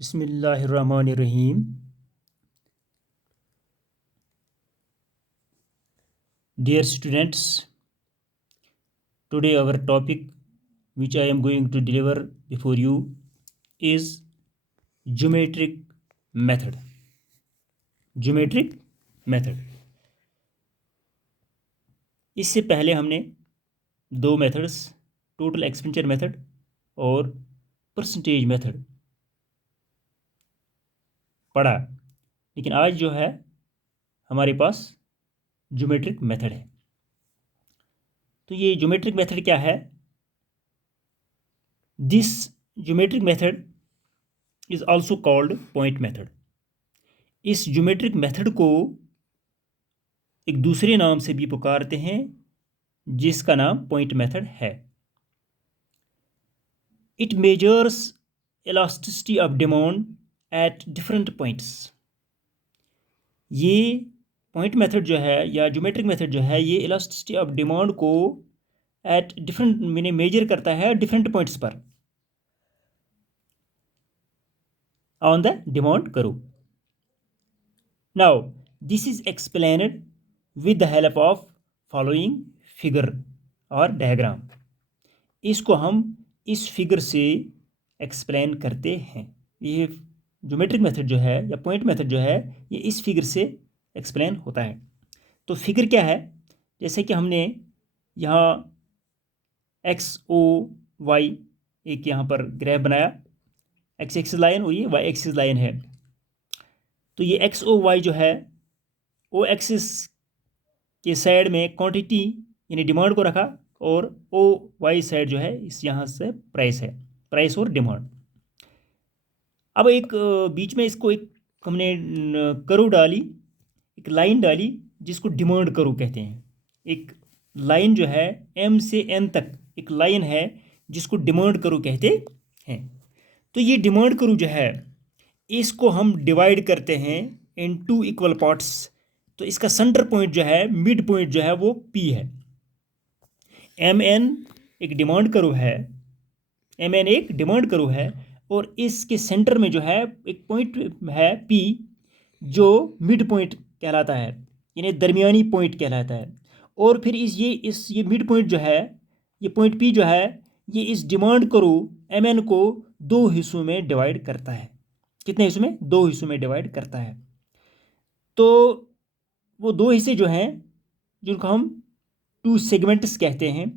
Bismillahirrahmanirrahim. Dear students, today our topic which I am going to deliver before you is geometric method. Geometric method. इससे पहले हमने दो methods, total expenditure method और percentage method पढ़ा, लेकिन आज जो है हमारे पास ज्योमेट्रिक मेथड है। तो ये ज्योमेट्रिक मेथड क्या है? This geometric method is also called point method. इस ज्योमेट्रिक मेथड को एक दूसरे नाम से भी पुकारते हैं, जिसका नाम पॉइंट मेथड है। It measures elasticity of demand at different points. ये पॉइंट मेथड जो है या ज्योमेट्रिक मेथड जो है, ये इलास्टिसिटी ऑफ डिमांड को एट डिफरेंट मेजर करता है डिफरेंट पॉइंट्स पर ऑन द डिमांड करो। Now this is explained with the help of following figure और डायग्राम। इसको हम इस फिगर से एक्सप्लेन करते हैं। ये ज्योमेट्रिक मेथड जो है या पॉइंट मेथड जो है, ये इस फिगर से एक्सप्लेन होता है। तो फिगर क्या है? जैसे कि हमने यहाँ एक्स ओ वाई एक यहाँ पर ग्राफ बनाया, एक्स एक्सिस लाइन और ये वाई एक्सिस लाइन है। तो ये एक्स ओ वाई जो है, ओ एक्सिस के साइड में क्वांटिटी यानी डिमांड को रखा, और ओ वाई साइड जो है इस यहाँ से प्राइस है, प्राइस और डिमांड। अब एक बीच में इसको एक हमने कर्व डाली, एक लाइन डाली जिसको डिमांड कर्व कहते हैं। एक लाइन जो है एम से एन तक एक लाइन है जिसको डिमांड कर्व कहते हैं। तो ये डिमांड कर्व जो है, इसको हम डिवाइड करते हैं इन टू इक्वल पार्ट्स। तो इसका सेंटर पॉइंट जो है, मिड पॉइंट जो है वो पी है। एम एन एक डिमांड कर्व है, एम एन एक डिमांड कर्व है, और इसके सेंटर में जो है एक पॉइंट है पी, जो मिड पॉइंट कहलाता है, यानी दरमियानी पॉइंट कहलाता है। और फिर ये मिड पॉइंट जो है, ये पॉइंट पी जो है, ये इस डिमांड कर्व एम एन को दो हिस्सों में डिवाइड करता है। कितने हिस्सों में? दो हिस्सों में डिवाइड करता है। तो वो दो हिस्से जो हैं, जिनको हम टू सेगमेंट्स कहते हैं।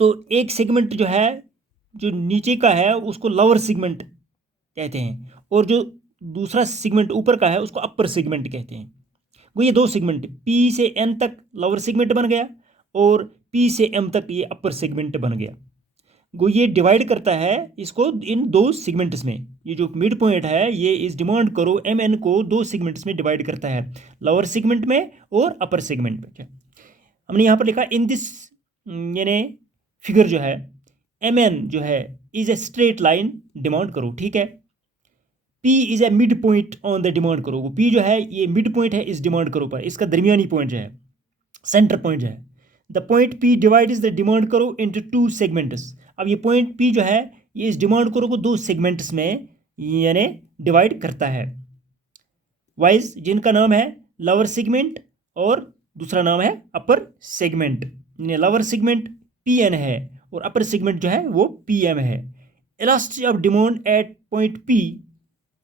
तो एक सेगमेंट जो है, जो नीचे का है, उसको लोअर सेगमेंट कहते हैं, और जो दूसरा सेगमेंट ऊपर का है उसको अपर सेगमेंट कहते हैं। वो ये दो सेगमेंट पी से एन तक लोअर सेगमेंट बन गया, और पी से एम तक ये अपर सेगमेंट बन गया। वो ये डिवाइड करता है इसको इन दो सेगमेंट्स में। ये जो मिड पॉइंट है, ये इस डिमांड करो एम एन को दो सेगमेंट्स में डिवाइड करता है, लोअर सेगमेंट में और अपर सेगमेंट में। हमने यहाँ पर लिखा इन दिस, यानी फिगर जो है एम एन जो है is a straight line demand करो, ठीक है। P is a mid point on the demand करो। वो पी जो है ये मिड पॉइंट है इस डिमांड करो पर, इसका दरमियानी पॉइंट जो है, सेंटर पॉइंट जो है। The point P divides the demand करो इनटू टू सेगमेंट्स। अब ये पॉइंट पी जो है, ये इस डिमांड करो को दो सेगमेंट्स में यानी डिवाइड करता है वाइज, जिनका नाम है लोअर सेगमेंट और दूसरा नाम है अपर सेगमेंट। यानी लोअर सेगमेंट पी एन है और अपर सेगमेंट जो है वो पी एम है। Elasticity of demand eight point P,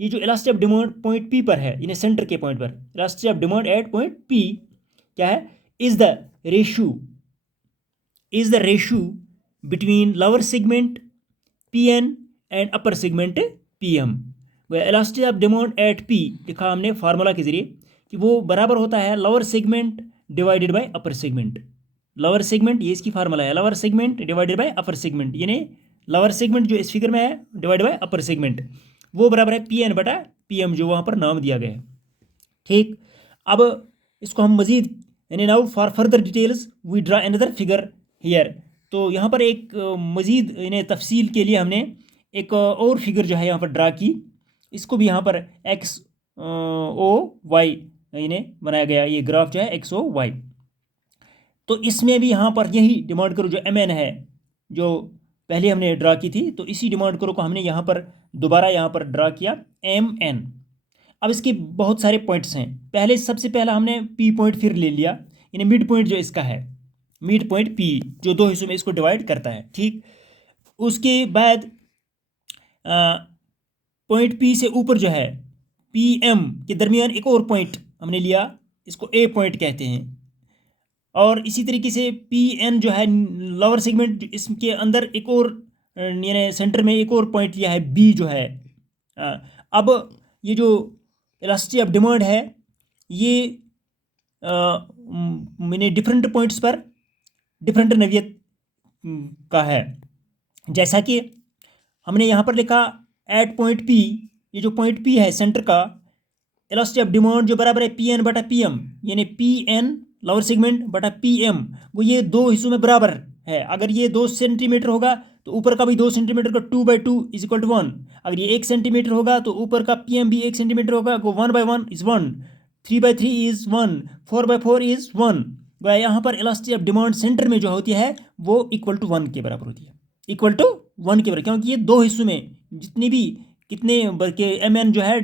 ये जो elasticity of demand point P पर है, यानी सेंटर के पॉइंट पर, elasticity of demand eight point P क्या है? Is the ratio between lower segment Pn and upper segment Pm। वह elasticity of demand eight P लिखा हमने फार्मूला के जरिए कि वो बराबर होता है lower segment divided by upper segment. Lower segment, ये इसकी फार्मूला है, lower segment divided by upper segment, यानी लोअर सेगमेंट जो इस फिगर में है डिवाइड बाय अपर सेगमेंट, वो बराबर है Pn बटा Pm, जो वहाँ पर नाम दिया गया है। ठीक, अब इसको हम मजीद, यानी now for further details we draw another figure here. तो यहाँ पर एक मज़ीद यानी तफसील के लिए हमने एक और फिगर जो है यहाँ पर ड्रा की। इसको भी यहाँ पर एक्स ओ वाई यानी बनाया गया, ये ग्राफ जो है एक्स ओ वाई। तो इसमें भी यहाँ पर यही डिमांड करो जो एम एन है, जो पहले हमने ड्रा की थी, तो इसी डिमांड करो को हमने यहाँ पर दोबारा यहाँ पर ड्रा किया MN। अब इसके बहुत सारे पॉइंट्स हैं। पहले सबसे पहला हमने P पॉइंट फिर ले लिया, यानी मिड पॉइंट जो इसका है, मिड पॉइंट P जो दो हिस्सों में इसको डिवाइड करता है, ठीक। उसके बाद पॉइंट P से ऊपर जो है PM के दरमियान एक और पॉइंट हमने लिया, इसको A पॉइंट कहते हैं। और इसी तरीके से PN जो है लोअर सेगमेंट, इसके अंदर एक और यानी सेंटर में एक और पॉइंट लिया है B जो है। अब ये जो इलास्टिसिटी ऑफ डिमांड है ये मैंने डिफरेंट पॉइंट्स पर डिफरेंट नवियत का है। जैसा कि हमने यहाँ पर लिखा एट पॉइंट P, ये जो पॉइंट P है सेंटर का, इलास्टिसिटी ऑफ डिमांड जो बराबर है PN बटा PM, यानी PN लोअर सेगमेंट बटा PM, वो ये दो हिस्सों में बराबर है। अगर ये 2 सेंटीमीटर होगा तो ऊपर का भी 2 सेंटीमीटर का 2/2 इज इक्वल टू 1। अगर ये 1 सेंटीमीटर होगा तो ऊपर का PM भी 1 सेंटीमीटर होगा, 1/1 इज 1, 3/3 इज 1, 4/4 इज 1। यहाँ पर इलास्टिसिटी ऑफ डिमांड सेंटर में जो होती है वो इक्वल टू 1 के बराबर होती है, इक्वल टू 1 के बराबर, क्योंकि ये दो हिस्सों में जितनी भी कितने बल्कि MN जो है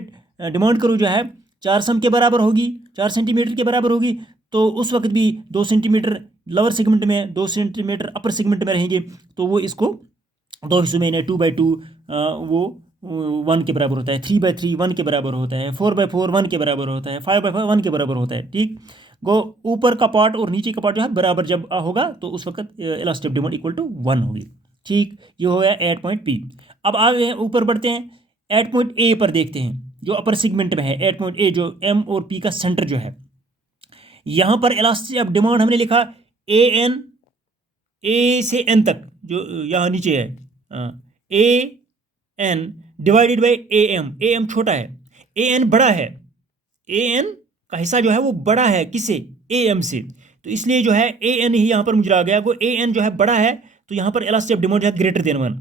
डिमांड करो जो है 4 सम के बराबर होगी, 4 सेंटीमीटर के बराबर होगी, तो उस वक्त भी 2 सेंटीमीटर लोअर सेगमेंट में, 2 सेंटीमीटर अपर सेगमेंट में रहेंगे, तो वो इसको दो हिस्सों में 2/2 वो 1 के बराबर होता है, 3/3 1 के बराबर होता है, 4/4 1 के बराबर होता है, 5/5 1 के बराबर होता है, ठीक। गो ऊपर का पार्ट और नीचे का पार्ट जो है बराबर जब होगा तो उस वक्त इलास्टिक डिमांड इक्वल टू 1 होगी, ठीक। ये हो गया एट पॉइंट P। अब आगे ऊपर बढ़ते हैं, एट पॉइंट A पर देखते हैं जो अपर सेगमेंट में है। एट पॉइंट A जो M और P का सेंटर जो है, यहाँ पर इलास्टिसिटी ऑफ डिमांड हमने लिखा AN, A से N तक जो यहाँ नीचे है, AN डिवाइडेड बाई AM छोटा है, AN बड़ा है, AN का हिस्सा जो है वो बड़ा है किससे, AM से, तो इसलिए जो है AN ही यहाँ पर मुझे आ गया। वो AN जो है बड़ा है तो यहाँ पर इलास्टिसिटी ऑफ डिमांड जो है ग्रेटर देन 1।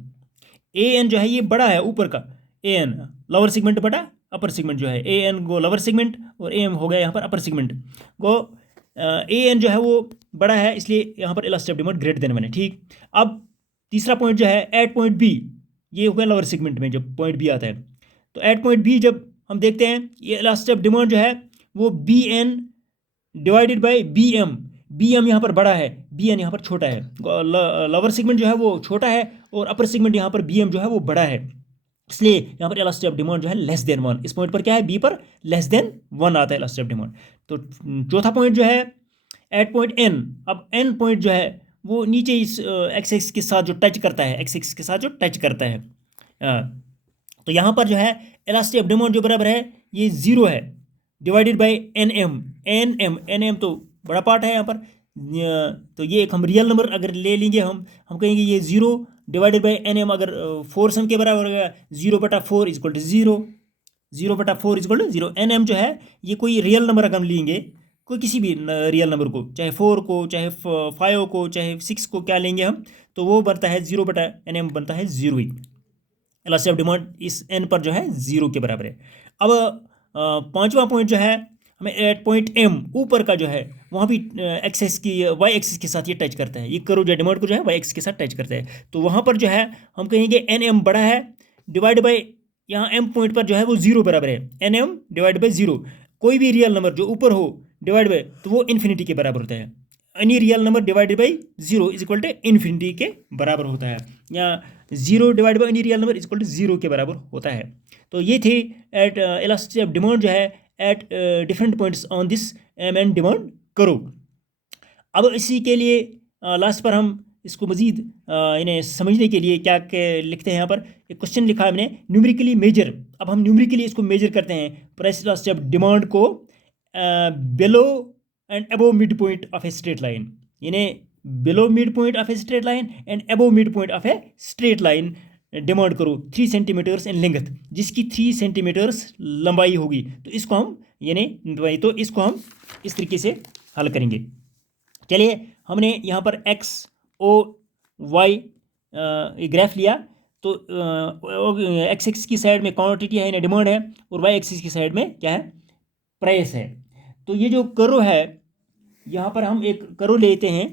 AN जो है ये बड़ा है ऊपर का, AN लोअर सेगमेंट बटा अपर सेगमेंट जो है, AN गो लोअर सेगमेंट और AM हो गया यहाँ पर अपर सेगमेंट। गो AN जो है वो बड़ा है इसलिए यहाँ पर elasticity of demand greater than 1 है, ठीक। अब तीसरा पॉइंट जो है एट पॉइंट B, ये हो गया लोअर सेगमेंट में जब पॉइंट B आता है, तो एट पॉइंट B जब हम देखते हैं ये इलास्टिसिटी ऑफ डिमांड जो है वो BN डिवाइडेड बाई BM यहाँ पर बड़ा है, BN यहाँ पर छोटा है। लोअर सेगमेंट जो है वो छोटा है और अपर सेगमेंट यहाँ पर BM जो है वो बड़ा है, इसलिए यहाँ पर इलास्टिसिटी ऑफ डिमांड जो है लेस देन 1। इस पॉइंट पर क्या है, B पर लेस देन 1 आता है इलास्टिसिटी ऑफ डिमांड। तो चौथा पॉइंट जो है एट पॉइंट N। अब N पॉइंट जो है वो नीचे इस एक्स एक्स के साथ जो टच करता है, एक्स एक्स के साथ जो टच करता है, तो यहाँ पर जो है इलास्टिसिटी ऑफ डिमांड जो बराबर है ये 0 है, डिवाइडेड बाई NM तो बड़ा पार्ट है यहाँ पर, तो ये एक हम रियल नंबर अगर ले लेंगे, हम कहेंगे ये 0 डिवाइडेड बाई NM, अगर 4 सम के बराबर होगा 0/4 is equal to 0, 0/4 is equal to 0। NM जो है ये कोई रियल नंबर अगर हम लेंगे, कोई किसी भी रियल नंबर को, चाहे 4 को, चाहे 5 को, चाहे 6 को, क्या लेंगे हम, तो वो बनता है 0/NM बनता है 0 ही। इलास्टिसिटी ऑफ डिमांड इस N पर जो है 0 के बराबर है। अब पांचवा पॉइंट जो है हमें एट पॉइंट M ऊपर का जो है वहाँ भी एक्सेस की वाई एक्सिस के साथ ये टच करता है, ये करो जो डिमांड को जो है वाई एक्सिस के साथ टच करता है, तो वहाँ पर जो है हम कहेंगे NM बड़ा है, डिवाइड बाई यहाँ M पॉइंट पर जो है वो 0 बराबर है, NM डिवाइड बाई 0। कोई भी रियल नंबर जो ऊपर हो डिवाइड बाई तो वो इन्फिनिटी के बराबर होता है, any real number divided by 0 is equal to infinity के बराबर होता है, या 0 divide by any real number is equal to 0 के बराबर होता है। तो ये थी एट इलास्टिसिटी ऑफ डिमांड जो है at different points on this MN demand करो। अब इसी के लिए लास्ट पर हम इसको मज़ीद इन्हें समझने के लिए क्या लिखते हैं, यहाँ पर एक क्वेश्चन लिखा है हमने, न्यूमेरिकली मेजर। अब हम न्यूमेरिकली इसको मेजर करते हैं प्राइस इलास्टिसिटी ऑफ डिमांड को below and above mid point of a straight line, यानी below mid point of a straight line and above mid point of a straight line demand करो 3 centimetres in length, जिसकी 3 centimetres लंबाई होगी, तो इसको हम यानी तो इसको हम इस तरीके से हल करेंगे। चलिए हमने यहाँ पर XOY ग्राफ लिया, तो एक्स एक्सिस की साइड में क्वांटिटी है, डिमांड है, और वाई एक्सिस की साइड में क्या है, प्राइस है। तो ये जो करो है, यहाँ पर हम एक करो लेते हैं,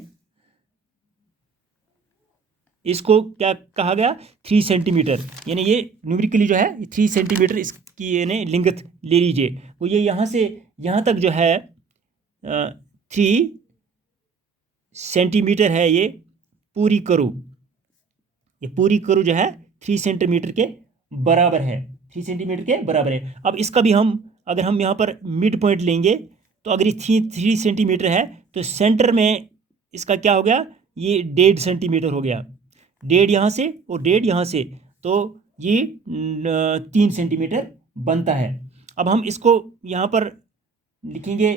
इसको क्या कहा गया, 3 सेंटीमीटर, यानी ये न्यूमेरिकली जो है 3 सेंटीमीटर इसकी यानी लेंथ ले लीजिए। वो ये यहाँ से यहाँ तक जो है 3 सेंटीमीटर है, ये पूरी करू, ये पूरी करू जो है 3 सेंटीमीटर के बराबर है, 3 सेंटीमीटर के बराबर है। अब इसका भी हम अगर हम यहाँ पर मिड पॉइंट लेंगे तो अगर ये 3 सेंटीमीटर है तो सेंटर में इसका क्या हो गया, ये 1.5 सेंटीमीटर हो गया, 1.5 यहाँ से और 1.5 यहाँ से, तो ये 3 सेंटीमीटर बनता है। अब हम इसको यहाँ पर लिखेंगे,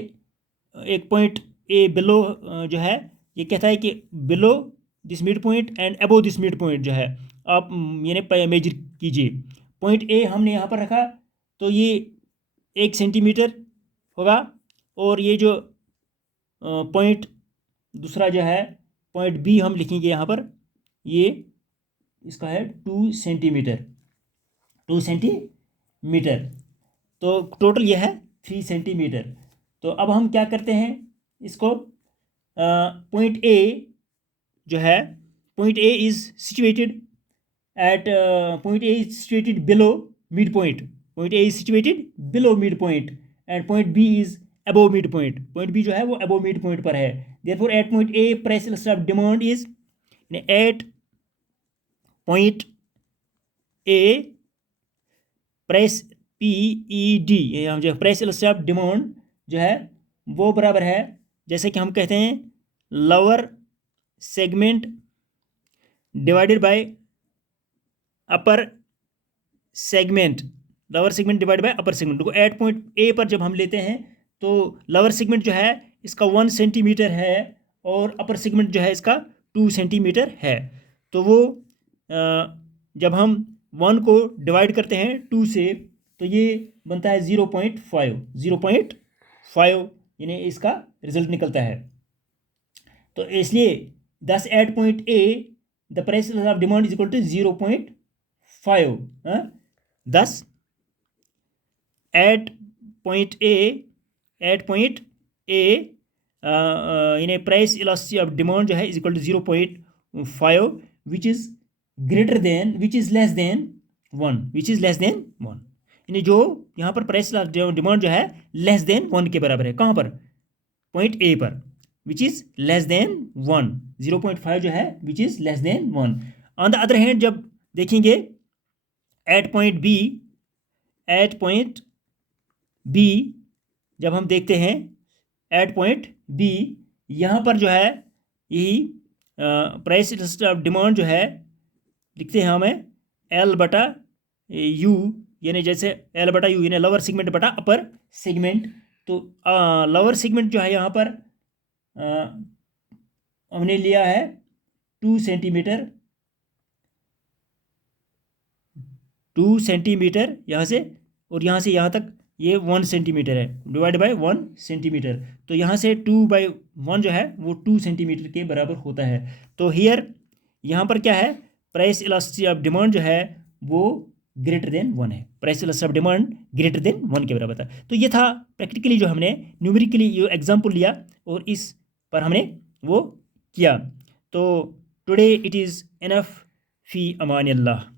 एक पॉइंट ए बिलो जो है ये कहता है कि below this mid point and above this mid point जो है आप यानी मेजर कीजिए। पॉइंट ए हमने यहाँ पर रखा तो ये 1 सेंटीमीटर होगा, और ये जो पॉइंट दूसरा जो है पॉइंट बी हम लिखेंगे यहाँ पर, ये इसका है 2 सेंटीमीटर, 2 सेंटीमीटर, तो टोटल यह है 3 सेंटीमीटर। तो अब हम क्या करते हैं इसको, पॉइंट ए जो है, point A is situated at point A is situated below mid point, point A is situated below mid point and point B is above mid point, point B जो है वो अबोव मिड पॉइंट पर है। Therefore at point A price elasticity of demand is, at point A price P E D, जो price elasticity of demand जो है वो बराबर है, जैसे कि हम कहते हैं lower segment divided by upper segment, lower segment divide by upper segment को एट पॉइंट ए पर जब हम लेते हैं तो लोअर सेगमेंट जो है इसका 1 सेंटीमीटर है और अपर सेगमेंट जो है इसका 2 सेंटीमीटर है। तो वो जब हम 1 को डिवाइड करते हैं 2 से तो ये बनता है 0.5 यानी इसका रिजल्ट निकलता है। तो इसलिए thus at point A the price of demand is equal to 0.5, thus at point ए यानी प्राइस इलास्टिसिटी ऑफ डिमांड जो है is equal to 0.5 which is greater than which is less than 1, यानी जो यहाँ पर प्राइस डिमांड जो है less than 1 के बराबर है, कहाँ पर, पॉइंट ए पर, विच इज लेस देन 1, 0.5 जो है विच is less than 1। On the other hand जब देखेंगे एट पॉइंट बी जब हम देखते हैं एट पॉइंट बी, यहाँ पर जो है यही प्राइस इलास्टिसिटी ऑफ डिमांड जो है लिखते हैं हमें एल बटा यू, यानी जैसे एल बटा यू यानी लोअर सेगमेंट बटा अपर सेगमेंट। तो लोअर सेगमेंट जो है यहाँ पर हमने लिया है 2 सेंटीमीटर, 2 सेंटीमीटर यहाँ से, और यहाँ से यहाँ तक ये 1 सेंटीमीटर है, डिवाइड बाय 1 सेंटीमीटर, तो यहाँ से 2/1 जो है वो 2 सेंटीमीटर के बराबर होता है। तो हियर यहाँ पर क्या है, प्राइस इलास्टिसिटी ऑफ डिमांड जो है वो ग्रेटर देन 1 है, price elasticity of demand greater than 1 के बराबर था। तो ये था प्रैक्टिकली जो हमने न्यूमेरिकली जो एग्जाम्पल लिया और इस पर हमने वो किया। तो today it is enough, fee Aman Allah.